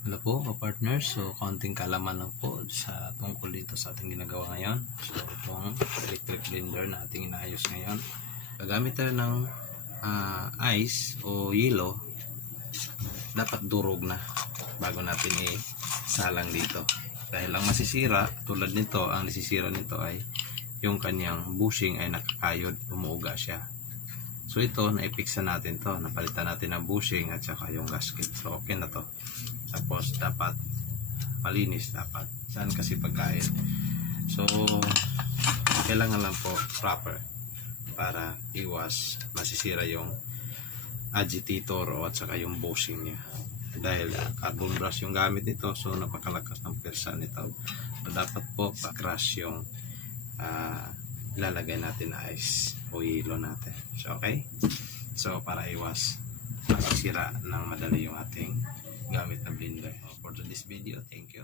Hello po ka-partners, so konting kalaman lang po sa tungkol dito sa ating ginagawa ngayon. So itong electric blender na ating inaayos ngayon, gagamit tayo ng ice o yelo. Dapat durog na bago natin isalang dito, dahil ang masisira tulad nito, ang nasisira nito ay yung kanyang bushing ay nakakayod, umuuga siya. So ito, naipiksa natin to, napalitan natin ang bushing at saka yung gasket. So okay na to. Tapos dapat malinis, dapat saan kasi pagkain. So kailangan lang po proper para iwas masisira yung agitator o at saka yung bushing niya, dahil carbon brush yung gamit nito, so napakalakas ng pwersa nito. So dapat po pa-crush yung ilalagay natin na ice o yelo natin. So okay, so para iwas masisira ng madali yung ating gamit na blender. For this video, thank you.